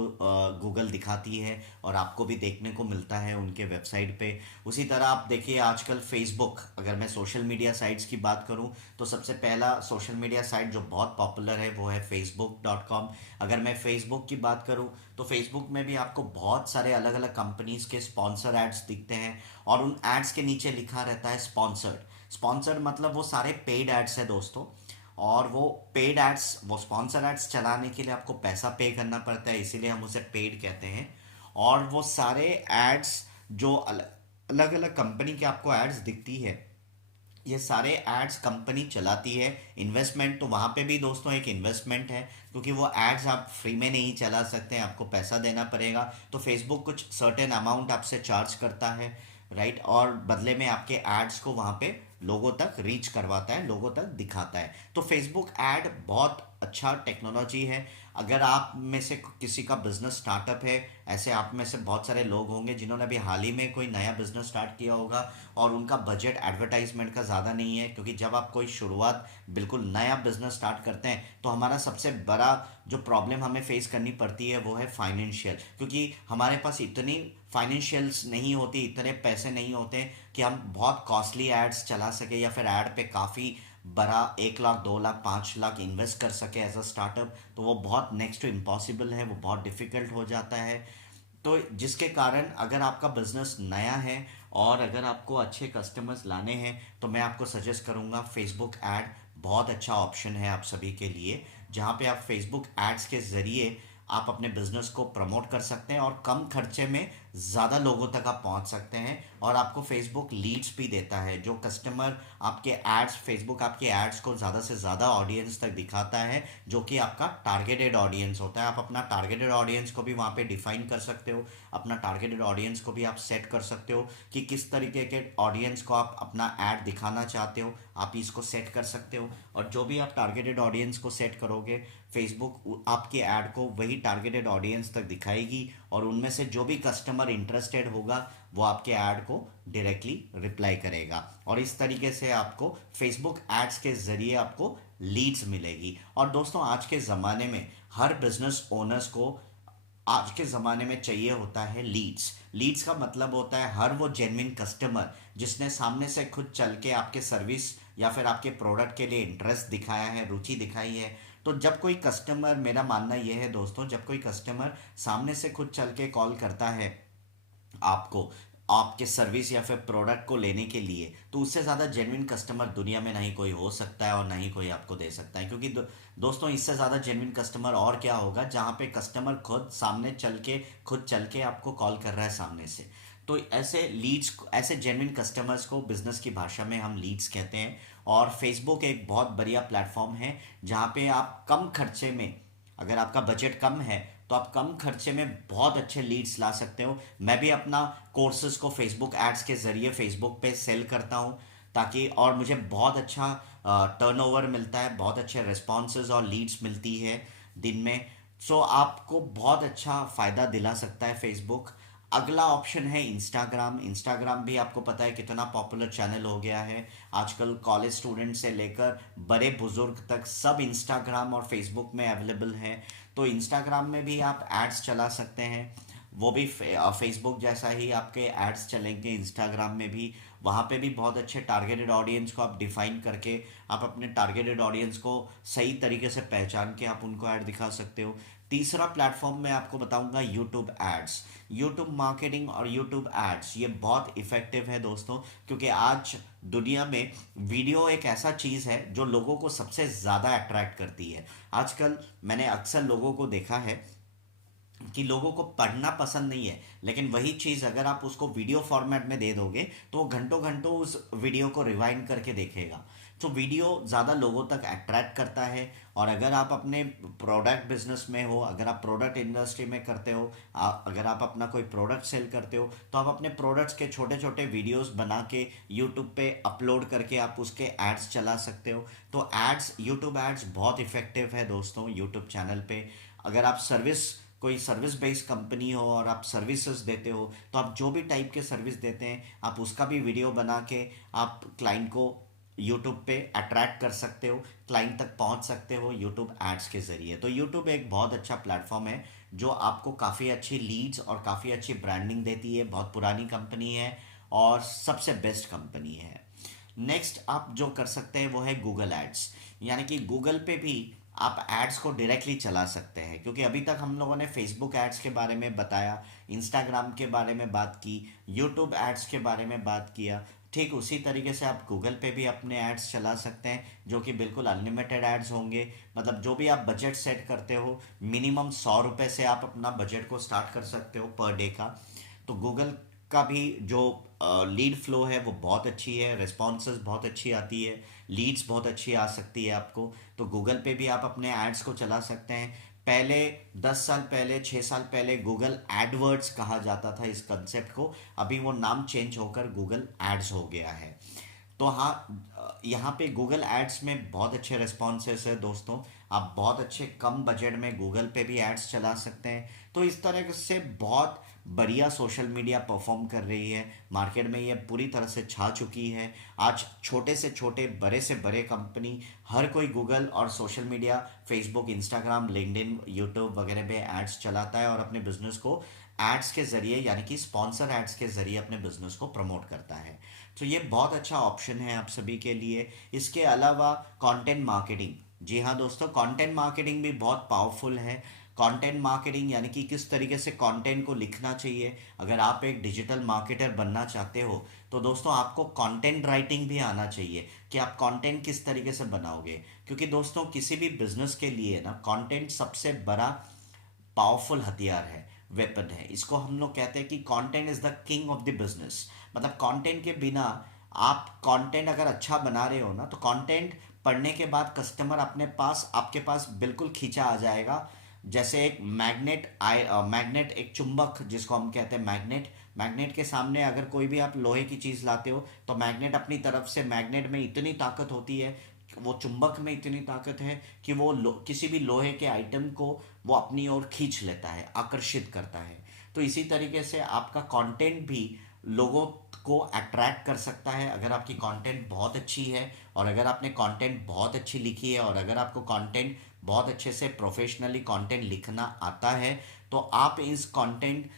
गूगल दिखाती है और आपको भी देखने को मिलता है उनके वेबसाइट पे। उसी तरह आप देखिए आजकल फेसबुक, अगर मैं सोशल मीडिया साइट्स की बात करूं तो सबसे पहला सोशल मीडिया साइट जो बहुत पॉपुलर है वो है facebook.com। अगर मैं फेसबुक की बात करूं तो फेसबुक में भी आपको बहुत सारे अलग अलग कंपनीज के स्पॉन्सर एड्स दिखते हैं और उन एड्स के नीचे लिखा रहता है स्पॉन्सर्ड। स्पॉन्सर्ड मतलब वो सारे पेड एड्स है दोस्तों, और वो पेड एड्स, वो स्पॉन्सर एड्स चलाने के लिए आपको पैसा पे करना पड़ता है, इसीलिए हम उसे पेड कहते हैं। और वो सारे एड्स जो अलग अलग कंपनी के आपको एड्स दिखती है, ये सारे एड्स कंपनी चलाती है। इन्वेस्टमेंट तो वहाँ पे भी दोस्तों एक इन्वेस्टमेंट है, क्योंकि वो एड्स आप फ्री में नहीं चला सकते हैं, आपको पैसा देना पड़ेगा। तो फेसबुक कुछ सर्टेन अमाउंट आपसे चार्ज करता है, राइट, और बदले में आपके एड्स को वहाँ पे लोगों तक रीच करवाता है, लोगों तक दिखाता है। तो फेसबुक ऐड बहुत अच्छा टेक्नोलॉजी है। अगर आप में से किसी का बिजनेस स्टार्टअप है, ऐसे आप में से बहुत सारे लोग होंगे जिन्होंने अभी हाल ही में कोई नया बिजनेस स्टार्ट किया होगा और उनका बजट एडवर्टाइजमेंट का ज़्यादा नहीं है, क्योंकि जब आप कोई शुरुआत बिल्कुल नया बिजनेस स्टार्ट करते हैं तो हमारा सबसे बड़ा जो प्रॉब्लम हमें फेस करनी पड़ती है वो है फाइनेंशियल, क्योंकि हमारे पास इतनी फाइनेंशियल्स नहीं होती, इतने पैसे नहीं होते कि हम बहुत कॉस्टली एड्स चला सके या फिर ऐड पे काफ़ी बड़ा 1 लाख 2 लाख 5 लाख इन्वेस्ट कर सके एज अ स्टार्टअप। तो वो बहुत नेक्स्ट टू इम्पॉसिबल है, वो बहुत डिफ़िकल्ट हो जाता है। तो जिसके कारण अगर आपका बिजनेस नया है और अगर आपको अच्छे कस्टमर्स लाने हैं तो मैं आपको सजेस्ट करूंगा फेसबुक ऐड बहुत अच्छा ऑप्शन है आप सभी के लिए, जहां पे आप फेसबुक एड्स के ज़रिए आप अपने बिजनेस को प्रमोट कर सकते हैं और कम खर्चे में ज़्यादा लोगों तक आप पहुंच सकते हैं। और आपको फेसबुक लीड्स भी देता है, जो कस्टमर आपके एड्स, फेसबुक आपके एड्स को ज़्यादा से ज़्यादा ऑडियंस तक दिखाता है, जो कि आपका टारगेटेड ऑडियंस होता है। आप अपना टारगेटेड ऑडियंस को भी वहाँ पे डिफाइन कर सकते हो, अपना टारगेटेड ऑडियंस को भी आप सेट कर सकते हो कि किस तरीके के ऑडियंस को आप अपना ऐड दिखाना चाहते हो, आप इसको सेट कर सकते हो। और जो भी आप टारगेटेड ऑडियंस को सेट करोगे, फेसबुक आपके ऐड को वही टारगेटेड ऑडियंस तक दिखाएगी और उनमें से जो भी कस्टमर इंटरेस्टेड होगा वो आपके ऐड को डायरेक्टली रिप्लाई करेगा। और इस तरीके से आपको फेसबुक एड्स के जरिए आपको लीड्स मिलेगी। और दोस्तों आज के ज़माने में हर बिजनेस ओनर्स को आज के ज़माने में चाहिए होता है लीड्स। लीड्स का मतलब होता है हर वो जेन्युइन कस्टमर जिसने सामने से खुद चल के आपके सर्विस या फिर आपके प्रोडक्ट के लिए इंटरेस्ट दिखाया है, रुचि दिखाई है। तो जब कोई कस्टमर, मेरा मानना यह है दोस्तों, जब कोई कस्टमर सामने से खुद चल के कॉल करता है आपको आपके सर्विस या फिर प्रोडक्ट को लेने के लिए, तो उससे ज़्यादा जेन्युइन कस्टमर दुनिया में नहीं कोई हो सकता है और नहीं कोई आपको दे सकता है। क्योंकि दोस्तों इससे ज़्यादा जेन्युइन कस्टमर और क्या होगा, जहाँ पे कस्टमर खुद सामने खुद चल के आपको कॉल कर रहा है सामने से। तो ऐसे लीड्स, ऐसे जेन्युइन कस्टमर्स को बिजनेस की भाषा में हम लीड्स कहते हैं। और फेसबुक एक बहुत बढ़िया प्लेटफॉर्म है जहाँ पे आप कम खर्चे में, अगर आपका बजट कम है तो आप कम खर्चे में बहुत अच्छे लीड्स ला सकते हो। मैं भी अपना कोर्सेज को फेसबुक एड्स के ज़रिए फेसबुक पे सेल करता हूँ, ताकि, और मुझे बहुत अच्छा टर्नओवर मिलता है, बहुत अच्छे रिस्पॉन्सेज और लीड्स मिलती है दिन में। आपको बहुत अच्छा फ़ायदा दिला सकता है फेसबुक। अगला ऑप्शन है इंस्टाग्राम। इंस्टाग्राम भी आपको पता है कितना पॉपुलर चैनल हो गया है। आजकल कॉलेज स्टूडेंट से लेकर बड़े बुजुर्ग तक सब इंस्टाग्राम और फेसबुक में अवेलेबल है। तो इंस्टाग्राम में भी आप एड्स चला सकते हैं, वो भी फेसबुक जैसा ही आपके एड्स चलेंगे इंस्टाग्राम में भी। वहाँ पे भी बहुत अच्छे टारगेटेड ऑडियंस को आप डिफाइन करके आप अपने टारगेटेड ऑडियंस को सही तरीके से पहचान के आप उनको ऐड दिखा सकते हो। तीसरा प्लेटफॉर्म मैं आपको बताऊंगा यूट्यूब एड्स। यूट्यूब मार्केटिंग और यूट्यूब एड्स ये बहुत इफ़ेक्टिव है दोस्तों, क्योंकि आज दुनिया में वीडियो एक ऐसा चीज़ है जो लोगों को सबसे ज़्यादा अट्रैक्ट करती है। आजकल मैंने अक्सर लोगों को देखा है कि लोगों को पढ़ना पसंद नहीं है, लेकिन वही चीज़ अगर आप उसको वीडियो फॉर्मेट में दे दोगे तो वो घंटों घंटों उस वीडियो को रिवाइंड करके देखेगा। तो वीडियो ज़्यादा लोगों तक अट्रैक्ट करता है। और अगर आप अपने प्रोडक्ट बिजनेस में हो, अगर आप प्रोडक्ट इंडस्ट्री में करते हो, अगर आप अपना कोई प्रोडक्ट सेल करते हो, तो आप अपने प्रोडक्ट्स के छोटे छोटे वीडियोस बना के यूट्यूब पे अपलोड करके आप उसके एड्स चला सकते हो। तो एड्स, यूट्यूब एड्स बहुत इफेक्टिव है दोस्तों यूट्यूब चैनल पे। अगर आप कोई सर्विस बेस्ड कंपनी हो और आप सर्विसेज देते हो, तो आप जो भी टाइप के सर्विस देते हैं आप उसका भी वीडियो बना के आप क्लाइंट को यूट्यूब पे अट्रैक्ट कर सकते हो, क्लाइंट तक पहुंच सकते हो यूट्यूब एड्स के ज़रिए। तो यूट्यूब एक बहुत अच्छा प्लेटफॉर्म है जो आपको काफ़ी अच्छी लीड्स और काफ़ी अच्छी ब्रांडिंग देती है। बहुत पुरानी कंपनी है और सबसे बेस्ट कंपनी है। नेक्स्ट आप जो कर सकते हैं वो है गूगल एड्स, यानी कि गूगल पे भी आप एड्स को डायरेक्टली चला सकते हैं। क्योंकि अभी तक हम लोगों ने फेसबुक एड्स के बारे में बताया, इंस्टाग्राम के बारे में बात की, यूट्यूब एड्स के बारे में बात किया, ठीक उसी तरीके से आप गूगल पे भी अपने एड्स चला सकते हैं जो कि बिल्कुल अनलिमिटेड एड्स होंगे। मतलब जो भी आप बजट सेट करते हो, मिनिमम 100 रुपये से आप अपना बजट को स्टार्ट कर सकते हो पर डे का। तो गूगल का भी जो लीड फ्लो है वो बहुत अच्छी है, रिस्पॉन्सेज बहुत अच्छी आती है, लीड्स बहुत अच्छी आ सकती है आपको। तो गूगल पे भी आप अपने एड्स को चला सकते हैं। पहले 10 साल पहले, 6 साल पहले गूगल एडवर्ड्स कहा जाता था इस कंसेप्ट को, अभी वो नाम चेंज होकर गूगल एड्स हो गया है। तो हाँ, यहाँ पे गूगल एड्स में बहुत अच्छे रिस्पॉन्सेस है दोस्तों। आप बहुत अच्छे कम बजट में गूगल पे भी एड्स चला सकते हैं। तो इस तरह से बहुत बढ़िया सोशल मीडिया परफॉर्म कर रही है मार्केट में, ये पूरी तरह से छा चुकी है। आज छोटे से छोटे, बड़े से बड़े कंपनी, हर कोई गूगल और social media, Facebook, Instagram, LinkedIn, YouTube वगैरह पे एड्स चलाता है और अपने बिजनेस को एड्स के जरिए, यानी कि स्पॉन्सर एड्स के जरिए अपने बिजनेस को प्रमोट करता है। तो ये बहुत अच्छा ऑप्शन है आप सभी के लिए। इसके अलावा कंटेंट मार्केटिंग, जी हाँ दोस्तों, कंटेंट मार्केटिंग भी बहुत पावरफुल है। कंटेंट मार्केटिंग यानी कि किस तरीके से कंटेंट को लिखना चाहिए। अगर आप एक डिजिटल मार्केटर बनना चाहते हो तो दोस्तों आपको कंटेंट राइटिंग भी आना चाहिए कि आप कंटेंट किस तरीके से बनाओगे। क्योंकि दोस्तों किसी भी बिजनेस के लिए ना कंटेंट सबसे बड़ा पावरफुल हथियार है, वेपन है। इसको हम लोग कहते हैं कि content is the king of the business. मतलब कंटेंट के बिना, आप कंटेंट अगर अच्छा बना रहे हो ना, तो कंटेंट पढ़ने के बाद कस्टमर अपने पास, आपके पास बिल्कुल खींचा आ जाएगा। जैसे एक मैग्नेट, एक चुंबक जिसको हम कहते हैं मैग्नेट, मैग्नेट के सामने अगर कोई भी आप लोहे की चीज़ लाते हो तो मैग्नेट अपनी तरफ से, मैग्नेट में इतनी ताकत होती है, वो चुंबक में इतनी ताकत है कि वो किसी भी लोहे के आइटम को वो अपनी ओर खींच लेता है, आकर्षित करता है। तो इसी तरीके से आपका कंटेंट भी लोगों को अट्रैक्ट कर सकता है अगर आपकी कंटेंट बहुत अच्छी है, और अगर आपने कंटेंट बहुत अच्छी लिखी है, और अगर आपको कंटेंट बहुत अच्छे से प्रोफेशनली कंटेंट लिखना आता है, तो आप इस कंटेंट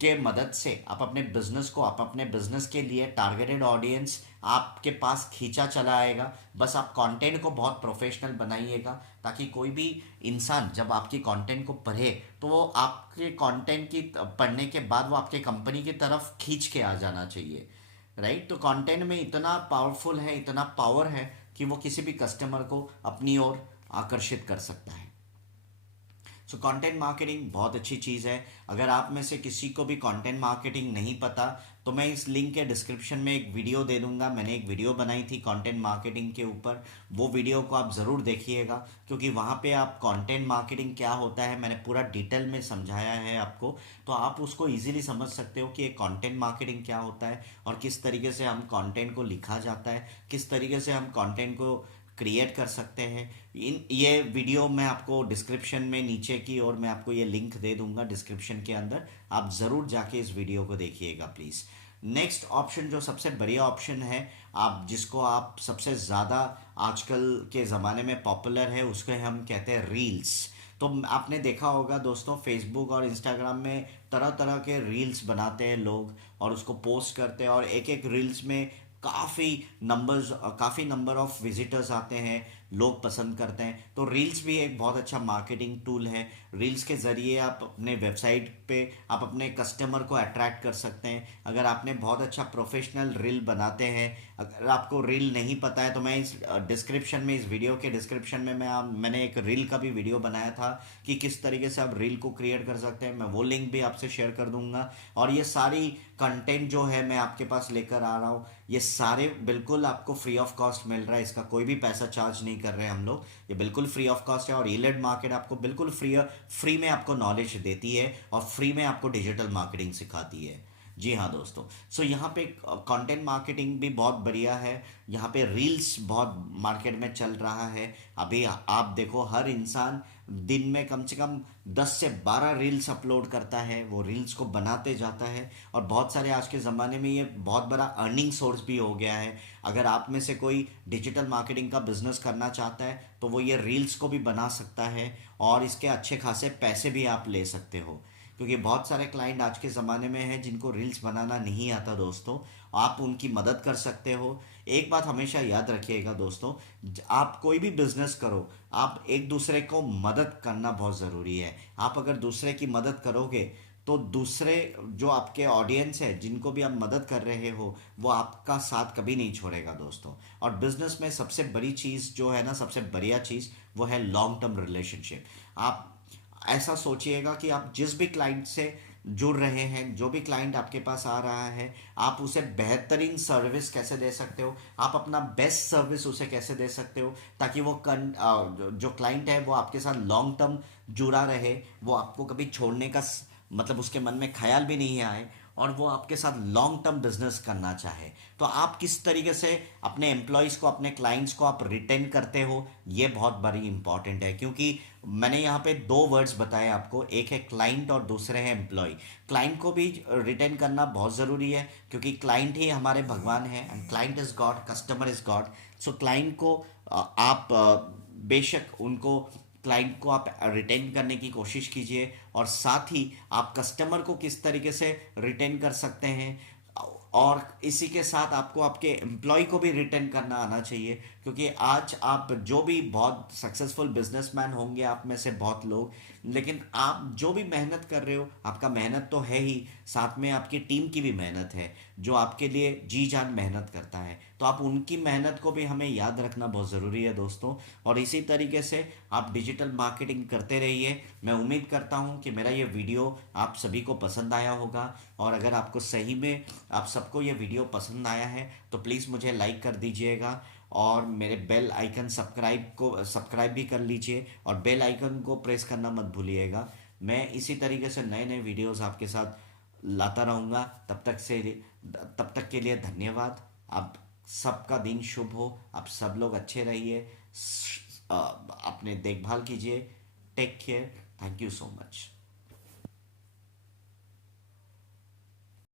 के मदद से आप अपने बिजनेस को, आप अपने बिजनेस के लिए टारगेटेड ऑडियंस आपके पास खींचा चला आएगा। बस आप कंटेंट को बहुत प्रोफेशनल बनाइएगा ताकि कोई भी इंसान जब आपकी कंटेंट को पढ़े तो वो आपके कंटेंट की पढ़ने के बाद वो आपके कंपनी की तरफ खींच के आ जाना चाहिए, राइट। तो कंटेंट में इतना पावरफुल है, इतना पावर है कि वो किसी भी कस्टमर को अपनी ओर आकर्षित कर सकता है। सो कंटेंट मार्केटिंग बहुत अच्छी चीज़ है। अगर आप में से किसी को भी कंटेंट मार्केटिंग नहीं पता तो मैं इस लिंक के डिस्क्रिप्शन में एक वीडियो दे दूंगा। मैंने एक वीडियो बनाई थी कंटेंट मार्केटिंग के ऊपर, वो वीडियो को आप ज़रूर देखिएगा, क्योंकि वहाँ पे आप कंटेंट मार्केटिंग क्या होता है मैंने पूरा डिटेल में समझाया है आपको। तो आप उसको ईजिली समझ सकते हो कि एक कंटेंट मार्केटिंग क्या होता है और किस तरीके से हम कंटेंट को लिखा जाता है, किस तरीके से हम कंटेंट को क्रिएट कर सकते हैं। ये वीडियो मैं आपको डिस्क्रिप्शन में नीचे की ओर मैं आपको ये लिंक दे दूंगा डिस्क्रिप्शन के अंदर, आप ज़रूर जाके इस वीडियो को देखिएगा प्लीज़। नेक्स्ट ऑप्शन जो सबसे बढ़िया ऑप्शन है, आप जिसको आप सबसे ज़्यादा आजकल के ज़माने में पॉपुलर है, उसको हम कहते हैं रील्स। तो आपने देखा होगा दोस्तों, फेसबुक और इंस्टाग्राम में तरह तरह के रील्स बनाते हैं लोग और उसको पोस्ट करते हैं, और एक एक रील्स में काफ़ी नंबर ऑफ विजिटर्स आते हैं, लोग पसंद करते हैं। तो रील्स भी एक बहुत अच्छा मार्केटिंग टूल है। रील्स के ज़रिए आप अपने वेबसाइट पे आप अपने कस्टमर को अट्रैक्ट कर सकते हैं। अगर आपने बहुत अच्छा प्रोफेशनल रील बनाते हैं, अगर आपको रील नहीं पता है तो मैं इस डिस्क्रिप्शन में, इस वीडियो के डिस्क्रिप्शन में मैंने एक रील का भी वीडियो बनाया था कि किस तरीके से आप रील को क्रिएट कर सकते हैं। मैं वो लिंक भी आपसे शेयर कर दूंगा। और ये सारी कंटेंट जो है मैं आपके पास लेकर आ रहा हूँ, ये सारे बिल्कुल आपको फ्री ऑफ कॉस्ट मिल रहा है। इसका कोई भी पैसा चार्ज नहीं कर रहे हैं हम लोग, ये बिल्कुल फ्री ऑफ कॉस्ट है। और ईलेड मार्केट आपको बिल्कुल फ्री में आपको नॉलेज देती है और फ्री में आपको डिजिटल मार्केटिंग सिखाती है। जी हाँ दोस्तों। सो यहाँ पे कंटेंट मार्केटिंग भी बहुत बढ़िया है। यहाँ पे रील्स बहुत मार्केट में चल रहा है। अभी आप देखो, हर इंसान दिन में कम से कम 10 से 12 रील्स अपलोड करता है, वो रील्स को बनाते जाता है। और बहुत सारे आज के ज़माने में ये बहुत बड़ा अर्निंग सोर्स भी हो गया है। अगर आप में से कोई डिजिटल मार्केटिंग का बिजनेस करना चाहता है तो वो ये रील्स को भी बना सकता है और इसके अच्छे खासे पैसे भी आप ले सकते हो। क्योंकि बहुत सारे क्लाइंट आज के ज़माने में हैं जिनको रील्स बनाना नहीं आता दोस्तों, आप उनकी मदद कर सकते हो। एक बात हमेशा याद रखिएगा दोस्तों, आप कोई भी बिजनेस करो, आप एक दूसरे को मदद करना बहुत ज़रूरी है। आप अगर दूसरे की मदद करोगे तो दूसरे जो आपके ऑडियंस है, जिनको भी आप मदद कर रहे हो, वो आपका साथ कभी नहीं छोड़ेगा दोस्तों। और बिजनेस में सबसे बड़ी चीज़ जो है ना, सबसे बढ़िया चीज़, वो है लॉन्ग टर्म रिलेशनशिप। आप ऐसा सोचिएगा कि आप जिस भी क्लाइंट से जुड़ रहे हैं, जो भी क्लाइंट आपके पास आ रहा है, आप उसे बेहतरीन सर्विस कैसे दे सकते हो, आप अपना बेस्ट सर्विस उसे कैसे दे सकते हो, ताकि वो जो क्लाइंट है वो आपके साथ लॉन्ग टर्म जुड़ा रहे, वो आपको कभी छोड़ने का मतलब उसके मन में ख्याल भी नहीं आए, और वो आपके साथ लॉन्ग टर्म बिजनेस करना चाहे। तो आप किस तरीके से अपने एम्प्लॉयज़ को, अपने क्लाइंट्स को आप रिटेन करते हो, ये बहुत बड़ी इंपॉर्टेंट है। क्योंकि मैंने यहाँ पे दो वर्ड्स बताए आपको, एक है क्लाइंट और दूसरे हैं एम्प्लॉय। क्लाइंट को भी रिटेन करना बहुत ज़रूरी है, क्योंकि क्लाइंट ही हमारे भगवान है, and client is God, customer is God. So client को आप बेशक उनको, क्लाइंट को आप रिटेन करने की कोशिश कीजिए, और साथ ही आप कस्टमर को किस तरीके से रिटेन कर सकते हैं, और इसी के साथ आपको आपके एम्प्लॉय को भी रिटेन करना आना चाहिए। क्योंकि आज आप जो भी बहुत सक्सेसफुल बिजनेसमैन होंगे आप में से बहुत लोग, लेकिन आप जो भी मेहनत कर रहे हो, आपका मेहनत तो है ही, साथ में आपकी टीम की भी मेहनत है जो आपके लिए जी जान मेहनत करता है। तो आप उनकी मेहनत को भी हमें याद रखना बहुत ज़रूरी है दोस्तों। और इसी तरीके से आप डिजिटल मार्केटिंग करते रहिए। मैं उम्मीद करता हूँ कि मेरा ये वीडियो आप सभी को पसंद आया होगा, और अगर आपको सही में आप सबको ये वीडियो पसंद आया है तो प्लीज़ मुझे लाइक कर दीजिएगा, और मेरे बेल आइकन सब्सक्राइब भी कर लीजिए, और बेल आइकन को प्रेस करना मत भूलिएगा। मैं इसी तरीके से नए नए वीडियोस आपके साथ लाता रहूँगा। तब तक के लिए धन्यवाद। आप सबका दिन शुभ हो, आप सब लोग अच्छे रहिए, अपने देखभाल कीजिए। Take care. Thank you so much.